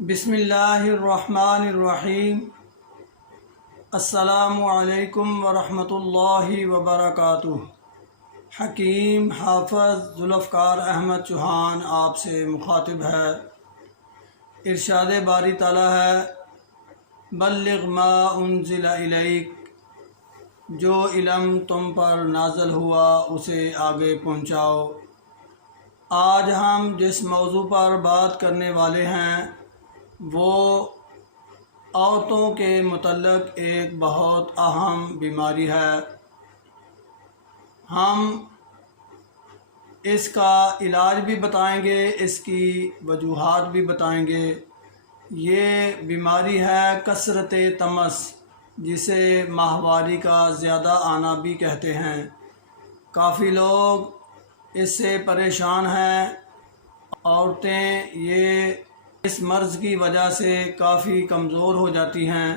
بسم اللہ الرحمن الرحیم۔ السلام علیکم ورحمۃ اللہ وبرکاتہ۔ حکیم حافظ ذوالفقار احمد چوہان آپ سے مخاطب ہے۔ ارشاد باری تعالیٰ ہے، بلغ ما انزل الیک، جو علم تم پر نازل ہوا اسے آگے پہنچاؤ۔ آج ہم جس موضوع پر بات کرنے والے ہیں وہ عورتوں کے متعلق ایک بہت اہم بیماری ہے۔ ہم اس کا علاج بھی بتائیں گے، اس کی وجوہات بھی بتائیں گے۔ یہ بیماری ہے کثرت طمس، جسے ماہواری کا زیادہ آنا بھی کہتے ہیں۔ کافی لوگ اس سے پریشان ہیں۔ عورتیں اس مرض کی وجہ سے کافی کمزور ہو جاتی ہیں۔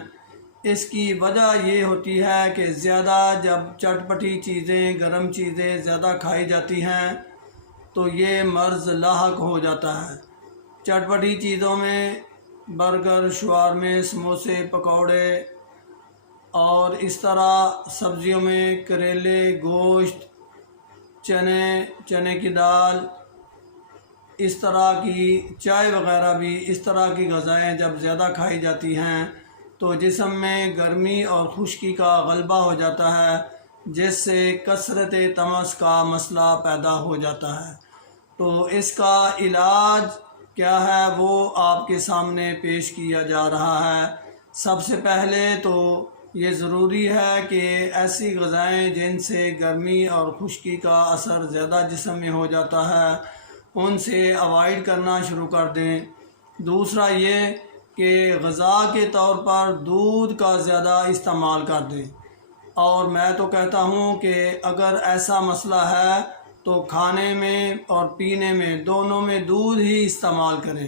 اس کی وجہ یہ ہوتی ہے کہ زیادہ جب چٹپٹی چیزیں، گرم چیزیں زیادہ کھائی جاتی ہیں تو یہ مرض لاحق ہو جاتا ہے۔ چٹپٹی چیزوں میں برگر، شاورمے، سموسے، پکوڑے اور اس طرح سبزیوں میں کریلے، گوشت، چنے کی دال، اس طرح کی چائے وغیرہ بھی، اس طرح کی غذائیں جب زیادہ کھائی جاتی ہیں تو جسم میں گرمی اور خشکی کا غلبہ ہو جاتا ہے، جس سے کثرت طمس کا مسئلہ پیدا ہو جاتا ہے۔ تو اس کا علاج کیا ہے وہ آپ کے سامنے پیش کیا جا رہا ہے۔ سب سے پہلے تو یہ ضروری ہے کہ ایسی غذائیں جن سے گرمی اور خشکی کا اثر زیادہ جسم میں ہو جاتا ہے ان سے اوائڈ کرنا شروع کر دیں۔ دوسرا یہ کہ غذا کے طور پر دودھ کا زیادہ استعمال کر دیں، اور میں تو کہتا ہوں کہ اگر ایسا مسئلہ ہے تو کھانے میں اور پینے میں دونوں میں دودھ ہی استعمال کریں،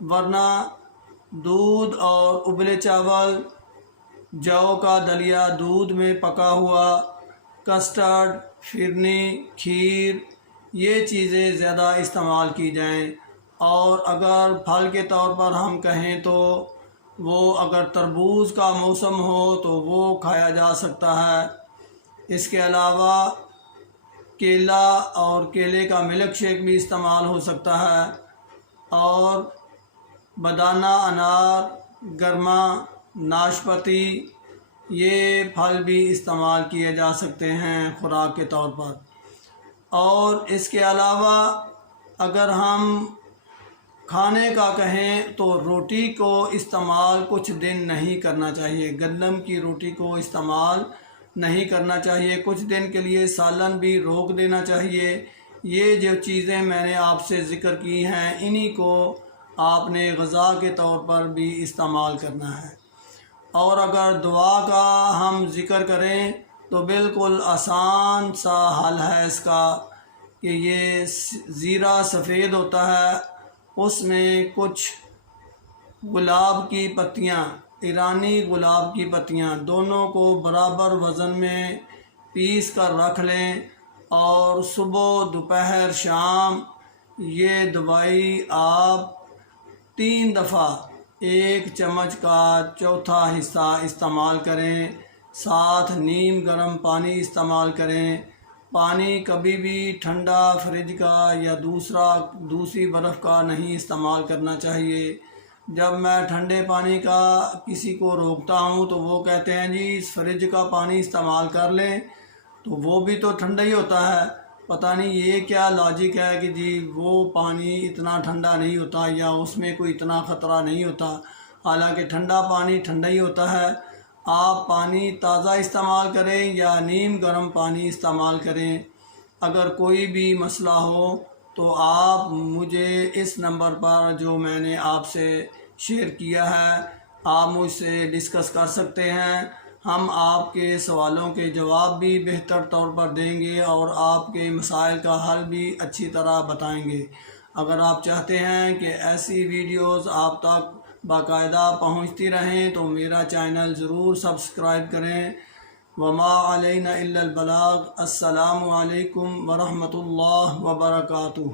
ورنہ دودھ اور ابلے چاول، جو کا دلیا دودھ میں پکا ہوا، کسٹرڈ، فرنی، کھیر، یہ چیزیں زیادہ استعمال کی جائیں۔ اور اگر پھل کے طور پر ہم کہیں تو وہ اگر تربوز کا موسم ہو تو وہ کھایا جا سکتا ہے۔ اس کے علاوہ کیلا اور کیلے کا ملک شیک بھی استعمال ہو سکتا ہے، اور بدانہ، انار، گرما، ناشپاتی، یہ پھل بھی استعمال کیے جا سکتے ہیں خوراک کے طور پر۔ اور اس کے علاوہ اگر ہم کھانے کا کہیں تو روٹی کو استعمال کچھ دن نہیں کرنا چاہیے، گندم کی روٹی کو استعمال نہیں کرنا چاہیے، کچھ دن کے لیے سالن بھی روک دینا چاہیے۔ یہ جو چیزیں میں نے آپ سے ذکر کی ہیں انہی کو آپ نے غذا کے طور پر بھی استعمال کرنا ہے۔ اور اگر دعا کا ہم ذکر کریں تو بالکل آسان سا حل ہے اس کا، کہ یہ زیرہ سفید ہوتا ہے، اس میں کچھ گلاب کی پتیاں، ایرانی گلاب کی پتیاں، دونوں کو برابر وزن میں پیس کر رکھ لیں، اور صبح، دوپہر، شام یہ دوائی آپ 3 دفعہ 1 چمچ کا چوتھا حصہ استعمال کریں، ساتھ نیم گرم پانی استعمال کریں۔ پانی کبھی بھی ٹھنڈا فریج کا یا دوسری برف کا نہیں استعمال کرنا چاہیے۔ جب میں ٹھنڈے پانی کا کسی کو روکتا ہوں تو وہ کہتے ہیں جی فریج کا پانی استعمال کر لیں، تو وہ بھی تو ٹھنڈا ہی ہوتا ہے۔ پتہ نہیں یہ کیا لاجک ہے کہ جی وہ پانی اتنا ٹھنڈا نہیں ہوتا یا اس میں کوئی اتنا خطرہ نہیں ہوتا، حالانکہ ٹھنڈا پانی ٹھنڈا ہی ہوتا ہے۔ آپ پانی تازہ استعمال کریں یا نیم گرم پانی استعمال کریں۔ اگر کوئی بھی مسئلہ ہو تو آپ مجھے اس نمبر پر جو میں نے آپ سے شیئر کیا ہے آپ مجھ سے ڈسکس کر سکتے ہیں۔ ہم آپ کے سوالوں کے جواب بھی بہتر طور پر دیں گے اور آپ کے مسائل کا حل بھی اچھی طرح بتائیں گے۔ اگر آپ چاہتے ہیں کہ ایسی ویڈیوز آپ تک باقاعدہ پہنچتی رہیں تو میرا چینل ضرور سبسکرائب کریں۔ وما علینا الا البلاغ۔ السلام علیکم ورحمۃ اللہ وبرکاتہ۔